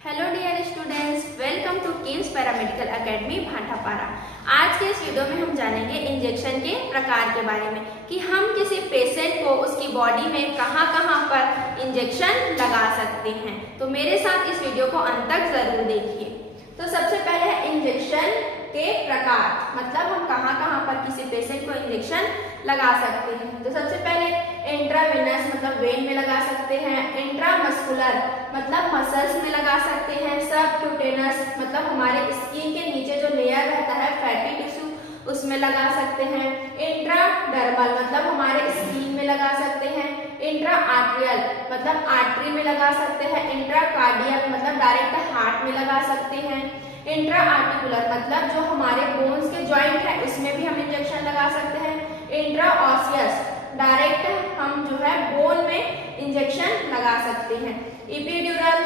Hello dear students, welcome to KIMS paramedical academy Bhatapara. आज के इस वीडियो में हम जानेंगे इंजेक्शन के प्रकार के बारे में कि हम किसी पेशेंट को उसकी बॉडी में कहां पर इंजेक्शन लगा सकते हैं। तो मेरे साथ इस वीडियो को अंत तक जरूर देखिए। तो सबसे पहले है इंजेक्शन के प्रकार, मतलब हम कहां पर किसी पेशेंट को इंजेक्शन लगा सकते हैं। तो सबसे पहले इंट्रावेनस मतलब वेन में लगा सकते हैं, इंट्रामस्कुलर मतलब मसल्स में लगा सकते हैं, सबक्यूटेनस मतलब हमारे स्किन के नीचे जो लेयर रहता है फैटी टिश्यू उसमें लगा सकते हैं, इंट्राडर्मल मतलब हमारे स्किन में लगा सकते हैं, इंट्रा आर्ट्रियल मतलब आर्टरी में लगा सकते हैं, इंट्राकार्डियक मतलब डायरेक्ट हार्ट में लगा सकते हैं, इंट्रा आर्टिकुलर मतलब जो हमारे बोन्स के जॉइंट है उसमें भी हम इंजेक्शन लगा सकते हैं, इंट्रा ऑसियस डायरेक्ट हम जो है बोन में इंजेक्शन लगा सकते हैं, इपिड्यूरल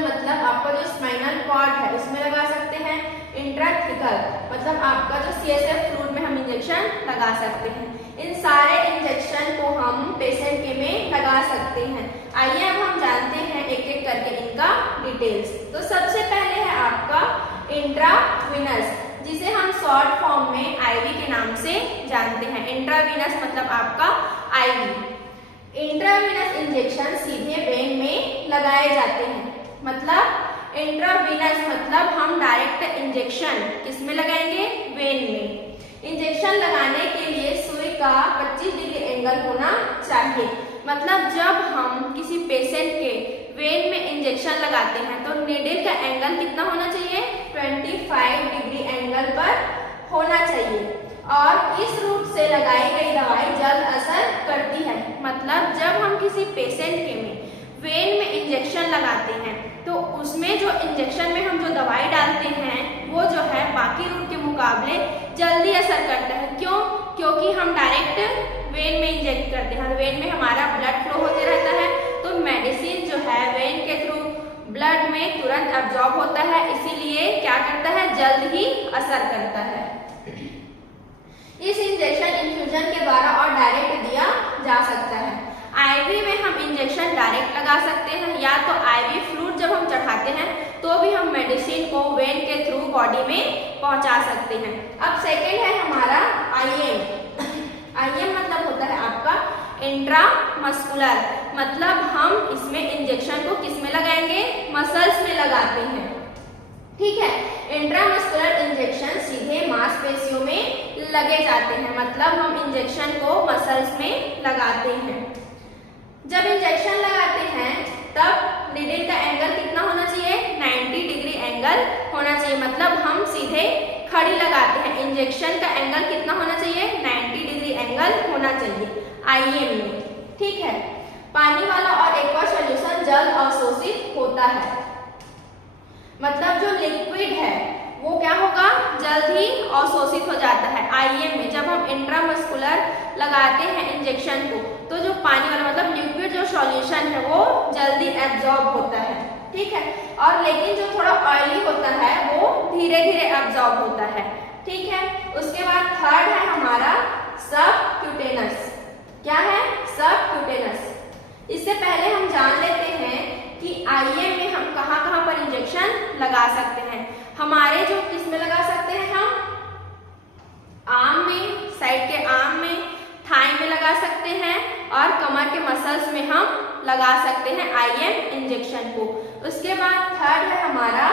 मतलब आपका जो स्पाइनल कॉर्ड है उसमें लगा सकते हैं, इंट्राथिकल मतलब आपका जो सीएसएफ फ्लूइड में हम इंजेक्शन लगा सकते हैं। इन सारे इंजेक्शन को हम पेशेंट के में लगा सकते हैं। आइए अब हम जानते हैं एक एक करके इनका डिटेल्स। तो सबसे पहले है आपका इंट्रावीनस, जिसे हम शॉर्ट फॉर्म में आईवी के नाम से जानते हैं। इंट्रावीनस मतलब आपका आईवी। इंट्रावीनस इंजेक्शन सीधे वेन में लगाए जाते हैं, मतलब इंट्रावीनस मतलब हम डायरेक्ट इंजेक्शन किस में लगाएंगे, वेन में। इंजेक्शन लगाने के लिए सुई का 25 डिग्री एंगल होना चाहिए, मतलब जब हम किसी पेशेंट के वेन में इंजेक्शन लगाते हैं तो नीडल का एंगल कितना होना चाहिए, 25 डिग्री एंगल पर होना चाहिए। और इस रूट से लगाई गई दवाई जल्द असर करती है, मतलब जब हम किसी पेशेंट के में वेन में इंजेक्शन लगाते हैं तो उसमें जो इंजेक्शन में हम जो दवाई डालते हैं वो जो है बाकी रूट के मुकाबले जल्दी असर करता है। क्यों? क्योंकि हम डायरेक्ट वेन में इंजेक्ट करते हैं और वेन में हमारा ब्लड फ्लो होते रहता है, तो मेडिसिन जो है वेन के थ्रू ब्लड में तुरंत एब्जॉर्ब होता है, इसीलिए क्या करता है, जल्द ही असर करता है। इस इंजेक्शन इन्फ्यूजन के द्वारा और डायरेक्ट दिया जा सकता है। आईवी में हम इंजेक्शन डायरेक्ट लगा सकते हैं, या तो आईवी फ्लूइड जब हम चढ़ाते हैं तो भी हम मेडिसिन को वेन के थ्रू बॉडी में पहुंचा सकते हैं। अब सेकेंड है हमारा आईएम। आईएम मतलब होता है आपका इंट्रामस्कुलर, मतलब हम इसमें इंजेक्शन को किस में लगाएंगे, मसल्स में लगाते हैं। ठीक है, इंट्रामस्कुलर इंजेक्शन सीधे मांसपेशियों में लगे जाते हैं, मतलब हम इंजेक्शन को मसल्स में लगाते हैं। जब इंजेक्शन लगाते हैं तब नीडल का एंगल कितना होना चाहिए, 90 डिग्री एंगल होना चाहिए, मतलब हम सीधे खड़ी लगाते हैं। इंजेक्शन का एंगल कितना होना चाहिए, 90 डिग्री एंगल होना चाहिए आईएम में। ठीक है, पानी वाला और एक्वा सॉल्यूशन जल्द अवशोषित होता है, मतलब जो लिक्विड है वो क्या होगा, जल्द ही अवशोषित हो जाता है। आईएम में जब हम इंट्रामस्कुलर लगाते हैं इंजेक्शन को तो जो पानी वाला मतलब लिक्विड जो सॉल्यूशन है वो जल्दी एब्जॉर्ब होता है। ठीक है, और लेकिन जो थोड़ा ऑयली होता है वो धीरे धीरे एब्जॉर्ब होता है। ठीक है, उसके बाद थर्ड है हमारा सबक्यूटेनस। क्या है, सबक्यूटेनस। इससे पहले हम जान लेते हैं कि आईएम में हम कहां पर इंजेक्शन लगा सकते हैं। हमारे जो किस में लगा सकते हैं, हम आर्म में, साइड के आर्म में, थाई में लगा सकते हैं और कमर के मसल्स में हम लगा सकते हैं आईएम इंजेक्शन को। उसके बाद थर्ड है हमारा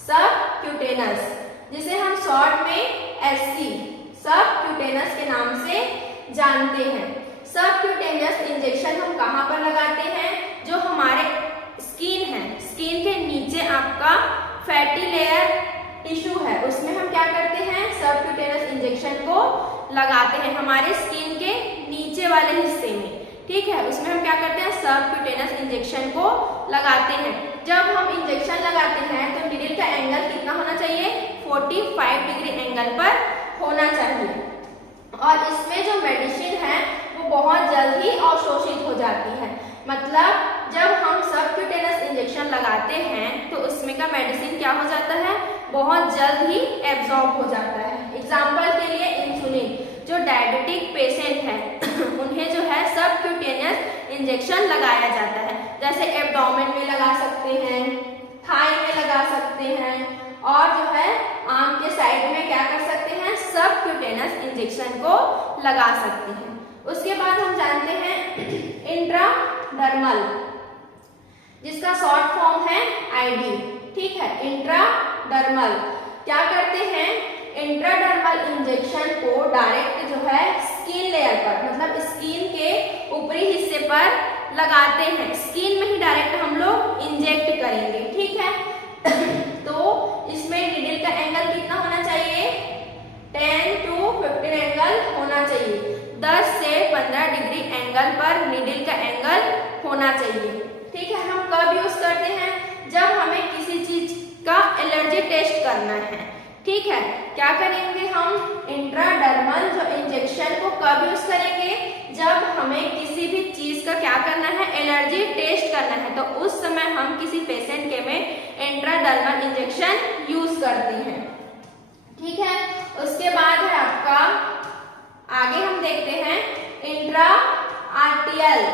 सबक्यूटेनस, जिसे हम शॉर्ट में एससी सबक्यूटेनस के नाम से जानते हैं। सबक्यूटेनियस इंजेक्शन हम कहां पर लगाते हैं, जो हमारे स्किन है, स्किन के नीचे आपका फैटी लेयर टिश्यू है उसमें हम क्या करते हैं, सबक्यूटेनियस इंजेक्शन को लगाते हैं हमारे स्किन के नीचे वाले हिस्से में। ठीक है, उसमें हम क्या करते हैं, सबक्यूटेनियस इंजेक्शन को लगाते हैं। जब हम इंजेक्शन लगाते हैं तो नीडल का एंगल कितना होना चाहिए, 45 डिग्री एंगल पर होना चाहिए, और इसमें जो मेडिसिन है वो बहुत जल्द ही अवशोषित हो जाती है, मतलब जब हम सबक्यूटेनस इंजेक्शन लगाते हैं तो उसमें का मेडिसिन क्या हो जाता है, बहुत जल्द ही एब्जॉर्ब हो जाता है। एग्जाम्पल के लिए इंसुलिन, जो डायबिटिक पेशेंट है उन्हें जो है सबक्यूटेनियस इंजेक्शन लगाया जाता है। जैसे एब्डोमेन में लगा सकते हैं, थाई में लगा सकते हैं, और जो है आर्म के साइड में क्या कर सकते हैं, सबक्यूटेनियस इंजेक्शन को लगा सकते हैं। उसके बाद हम जानते हैं इंट्राडर्मल, जिसका शॉर्ट फॉर्म है आईडी। ठीक है, इंट्राडर्मल क्या करते हैं, इंट्राडर्मल इंजेक्शन को डायरेक्ट जो है स्किन लेयर पर, मतलब स्किन के ऊपरी हिस्से पर लगाते हैं। स्किन में ही डायरेक्ट हम लोग इंजेक्ट करेंगे। ठीक है, तो इसमें नीडल का एंगल कितना होना चाहिए, 10 to 15 एंगल होना चाहिए। 10 से 15 डिग्री एंगल पर नीडल का एंगल होना चाहिए। ठीक है, हम कब यूज करते हैं, जब हमें किसी चीज का एलर्जी टेस्ट करना है। ठीक है, क्या करेंगे हम, इंट्राडर्मल जो इंजेक्शन को कब यूज करेंगे, जब हमें किसी भी चीज का क्या करना है, एलर्जी टेस्ट करना है, तो उस समय हम किसी पेशेंट के में इंट्राडर्मल इंजेक्शन यूज करते हैं। ठीक है, उसके बाद है आपका, आगे हम देखते हैं इंट्रा आर्टियल।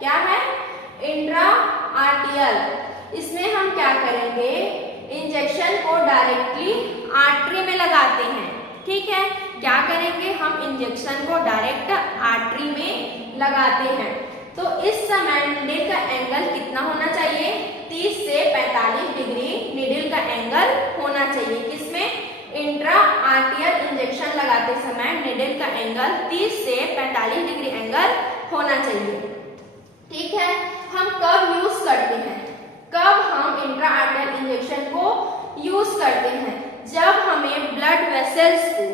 क्या है, इंट्रा आर्टियल। इसमें हम क्या करेंगे, इंजेक्शन को डायरेक्टली आर्टरी में लगाते हैं। ठीक है, क्या करेंगे, हम इंजेक्शन को डायरेक्ट आर्टरी में लगाते हैं। तो इस समय नीडल का एंगल कितना होना चाहिए, 30 से 45 डिग्री नीडल का एंगल होना चाहिए। किसमें, इंट्रा आर्टियल इंजेक्शन लगाते समय नीडल का एंगल 30 से 45 डिग्री एंगल होना चाहिए। ठीक है, हम कब यूज करते हैं, कब हम इंट्रा आर्टियल इंजेक्शन को यूज करते हैं, जब हमें ब्लड वेसल्स को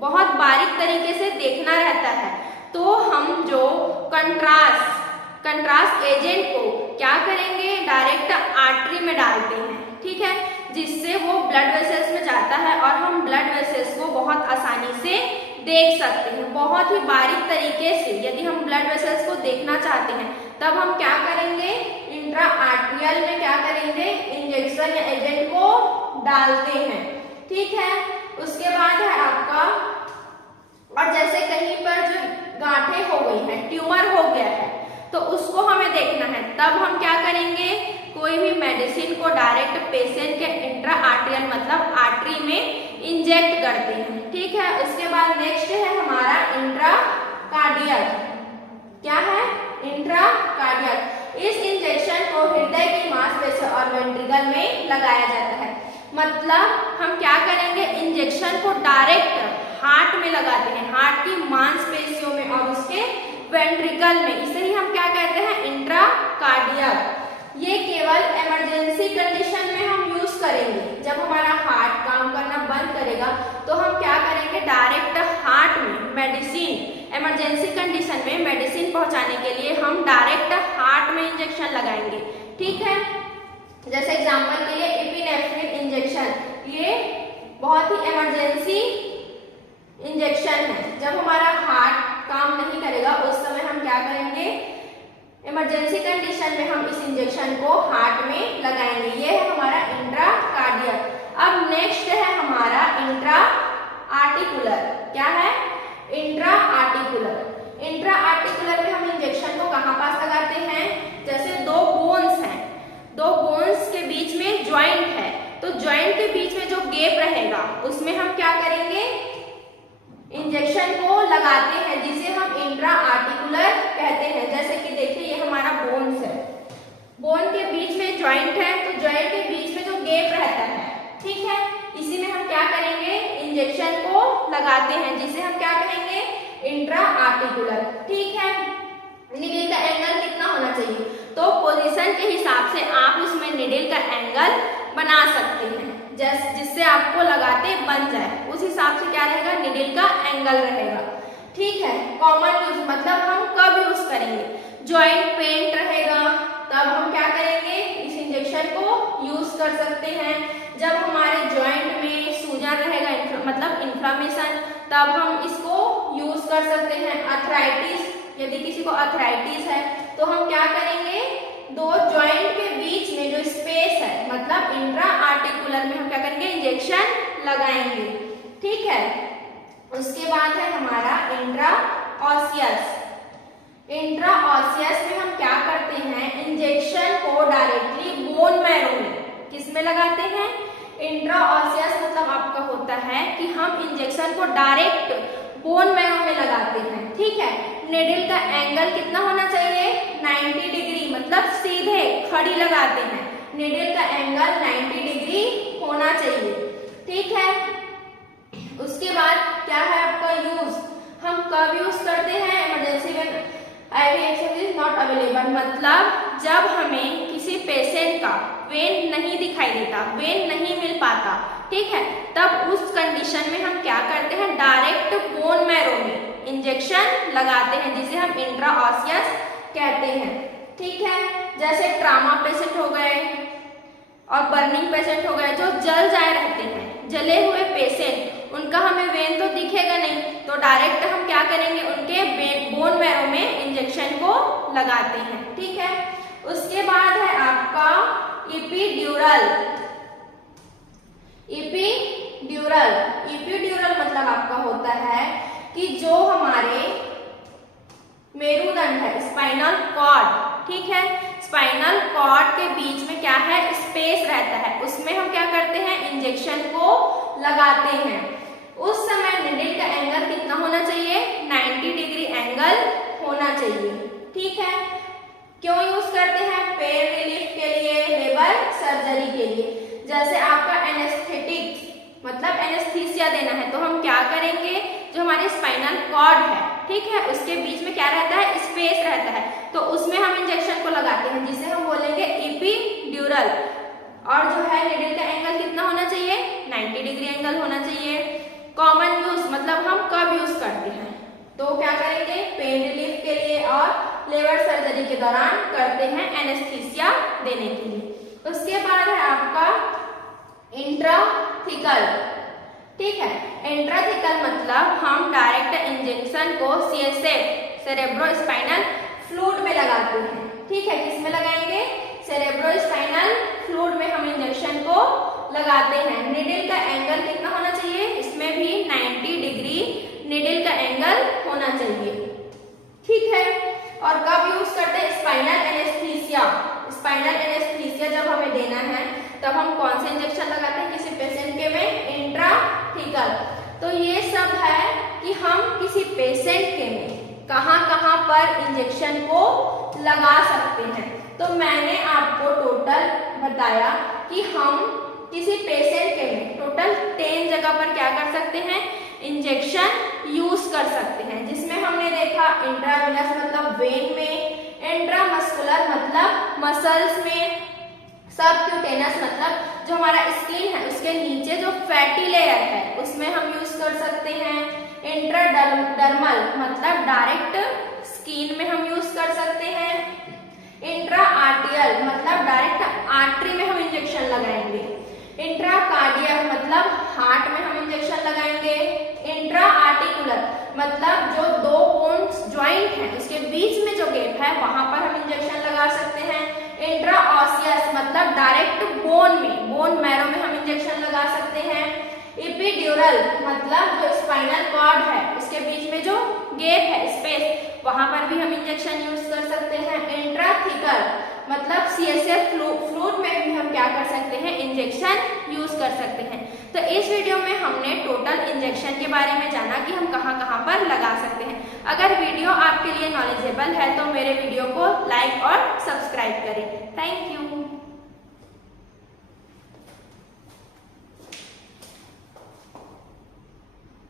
बहुत बारीक तरीके से देखना रहता है, तो हम जो कंट्रास्ट एजेंट को क्या करेंगे, डायरेक्ट आर्टरी में डालते हैं। ठीक है, जिससे वो ब्लड वेसल्स में जाता है और हम ब्लड वेसल्स को बहुत आसानी से देख सकते हैं, बहुत ही बारीक तरीके से। यदि हम ब्लड वेसल्स को देखना चाहते हैं, तब हम क्या करेंगे, इंट्रा आर्टियल में क्या करेंगे, इंजेक्शन या एजेंट को डालते हैं। ठीक है, उसके बाद है आपका, और जैसे कहीं पर जो गांठें हो गई है, ट्यूमर हो गया है, तो उसको हमें देखना है, तब हम क्या करेंगे, कोई भी मेडिसिन को डायरेक्ट पेशेंट के इंट्रा आर्टियल मतलब आर्टरी में इंजेक्ट करते हैं। ठीक है, उसके बाद नेक्स्ट है हमारा इंट्रा कार्डियल। क्या है, इंट्रा कार्डियल। इस इंजेक्शन को हृदय की मांसपेशी और वेंट्रिकल में लगाया जाता है। मतलब हम क्या करेंगे, इंजेक्शन को डायरेक्ट हार्ट में लगाते हैं, हार्ट की मांसपेशियों में और उसके वेंट्रिकल में। इसे ही हम क्या कहते हैं, इंट्रा कार्डियल। ये केवल इमरजेंसी कंडीशन में हम यूज करेंगे। जब हमारा हार्ट काम करना बंद करेगा, तो हम क्या करेंगे, डायरेक्ट हार्ट में मेडिसिन, इमरजेंसी कंडीशन में मेडिसिन पहुंचाने के लिए हम डायरेक्ट हार्ट में इंजेक्शन लगाएंगे। ठीक है, जैसे एग्जांपल के लिए एपिनेफ्रिन इंजेक्शन, ये बहुत ही इमरजेंसी इंजेक्शन है। जब हमारा हार्ट काम नहीं करेगा, उस समय हम क्या करेंगे, इमरजेंसी कंडीशन में हम इस इंजेक्शन को हार्ट में लगाएंगे। ये है हमारा इंट्रा कार्डियल। अब नेक्स्ट है हमारा इंट्रा आर्टिकुलर। क्या है, इंट्रा आर्टिकुलर। इंट्रा आर्टिकुलर में हम इंजेक्शन को कहाँ पास लगाते हैं, जैसे दो बोन्स हैं, दो बोन्स के बीच में ज्वाइंट है, तो ज्वाइंट के बीच में जो गैप रहेगा, उसमें हम क्या करेंगे, इंजेक्शन को लगाते हैं, जिसे हम इंट्रा आर्टिकुलर कहते हैं। जैसे कि देखिए, ये हमारा बोन्स है, बोन के बीच में ज्वाइंट है, तो ज्वाइंट के बीच में जो गैप रहता है, ठीक है, इसी में हम क्या करेंगे, इंजेक्शन को लगाते हैं, जिसे हम क्या कहेंगे, इंट्रा आर्टिकुलर। ठीक है, नीडल का एंगल कितना होना चाहिए, तो पोजीशन के हिसाब से आप उसमें नीडल का एंगल बना सकते हैं, जिससे आपको लगाते बन जाए, उस हिसाब से क्या रहेगा, नीडल का एंगल रहेगा। ठीक है, कॉमन यूज मतलब हम कब यूज करेंगे, जॉइंट पेन रहेगा, तब हम क्या करेंगे, इस इंजेक्शन को यूज कर सकते हैं। जब हमारे जॉइंट में सूजन रहेगा, मतलब इन्फ्लामेशन, तब हम इसको यूज कर सकते हैं। अर्थराइटिस, यदि किसी को अर्थराइटिस है, तो हम क्या करेंगे, दो जॉइंट के बीच में जो स्पेस है, मतलब इंट्रा आर्टिकुलर में हम क्या करेंगे, इंजेक्शन लगाएंगे। ठीक है, उसके बाद है हमारा इंट्राऑसियस। इंट्राऑसियस में हम क्या करते हैं, इंजेक्शन को डायरेक्टली बोन मैरो में, किस में लगाते हैं, इंट्राऑसियस मतलब आपका होता है कि हम इंजेक्शन को डायरेक्ट बोन मैरो में लगाते हैं। ठीक है, निडल का एंगल कितना होना चाहिए, 90 डिग्री, मतलब सीधे खड़ी लगाते हैं, निडल का एंगल 90 डिग्री होना चाहिए। ठीक है, उसके बाद क्या है आपका यूज, हम कब यूज करते हैं, इमरजेंसी में IV access is not available, मतलब जब हमें किसी पेशेंट का वेन नहीं दिखाई देता, वेन नहीं मिल पाता, ठीक है, तब उस कंडीशन में हम क्या करते हैं, डायरेक्ट बोन मैरो में इंजेक्शन लगाते हैं, जिसे हम इंट्राऑसियस कहते हैं। ठीक है, जैसे ट्रामा पेशेंट हो गए और बर्निंग पेशेंट हो गए, जो जल जाए रहते हैं, जले हुए पेशेंट, उनका हमें वेन तो दिखेगा नहीं, तो डायरेक्ट हम क्या करेंगे, उनके बोन मैरो में इंजेक्शन को लगाते हैं। ठीक है, उसके बाद है आपका इपिड्यूरल। इपिड्यूरल मतलब आपका होता है कि जो हमारे मेरुदंड है, स्पाइनल कॉर्ड, ठीक है, स्पाइनल कॉर्ड के बीच में क्या है, स्पेस रहता है, उसमें हम क्या करते हैं, इंजेक्शन को लगाते हैं। उस समय निडल का एंगल कितना होना चाहिए, 90 डिग्री एंगल होना चाहिए। ठीक है, क्यों यूज करते हैं, पेन रिलीफ के लिए, लेबर सर्जरी के लिए। जैसे आपका एनेस्थेटिक मतलब एनेस्थीसिया देना है, तो हम क्या करेंगे, जो हमारे स्पाइनल कॉर्ड है, ठीक है, उसके बीच में क्या रहता है, स्पेस रहता है, तो उसमें हम इंजेक्शन को लगाते हैं, जिसे हम बोलेंगे इपिड्यूरल। और जो है निडल का एंगल कितना होना चाहिए, 90 डिग्री एंगल होना चाहिए। कॉमन यूज मतलब हम कब यूज करते हैं, तो क्या करेंगे, पेन रिलीफ के लिए और लेबर सर्जरी के दौरान करते हैं, एनेस्थीसिया देने के लिए। उसके बाद है आपका इंट्राथिकल। ठीक है, इंट्राथिकल मतलब हम डायरेक्ट इंजेक्शन को CSF सेरेब्रोस्पाइनल फ्लूइड में लगाते हैं। ठीक है, किस में लगाएंगे, सेरेब्रोस्पाइनल फ्लूइड में हम इंजेक्शन को लगाते हैं। निडल का एंगल कितना होना चाहिए, इसमें भी 90 डिग्री निडल का एंगल होना चाहिए। ठीक है, और कब यूज करते हैं, स्पाइनल एनेस्थीसिया। स्पाइनल एनेस्थीसिया जब हमें देना है, तब हम कौन से इंजेक्शन लगाते हैं किसी पेशेंट के में, इंट्राथिकल। तो ये सब है कि हम किसी पेशेंट के में कहां-कहां पर इंजेक्शन को लगा सकते हैं। तो मैंने आपको टोटल बताया कि हम किसी पेशेंट के में टोटल 10 जगह पर क्या कर सकते हैं, इंजेक्शन यूज कर सकते हैं, जिसमें हमने देखा इंट्रावेनस मतलब वेन में, इंट्रामस्कुलर मतलब मसल्स में, सबक्यूटेनस मतलब जो हमारा स्किन है उसके नीचे जो फैटी लेयर है उसमें हम यूज कर सकते हैं, इंट्राडर्मल मतलब डायरेक्ट स्किन में हम यूज कर सकते हैं, इंट्राआर्टियल मतलब डायरेक्ट आर्टरी में हम इंजेक्शन लगाएंगे, इंट्राकार्डियल मतलब हार्ट में हम इंजेक्शन लगाएंगे, इंट्राआर्टिकुलर मतलब जो दो बोन्स ज्वाइंट हैं उसके बीच में जो गैप है वहां पर हम इंजेक्शन लगा सकते हैं, इंट्राऑसियस मतलब डायरेक्ट बोन में, बोन मैरो में हम इंजेक्शन लगा सकते हैं, इपिड्यूरल मतलब जो स्पाइनल कॉर्ड है उसके बीच में जो गैप है स्पेस, वहां पर भी हम इंजेक्शन यूज कर सकते हैं, इंट्राथिकल मतलब CSF फ्लूइड में भी हम क्या कर सकते हैं, इंजेक्शन यूज कर सकते हैं। तो इस वीडियो में हमने टोटल इंजेक्शन के बारे में जाना कि हम कहां-कहां पर लगा सकते हैं। अगर वीडियो आपके लिए नॉलेजेबल है तो मेरे वीडियो को लाइक और सब्सक्राइब करें। Thank you.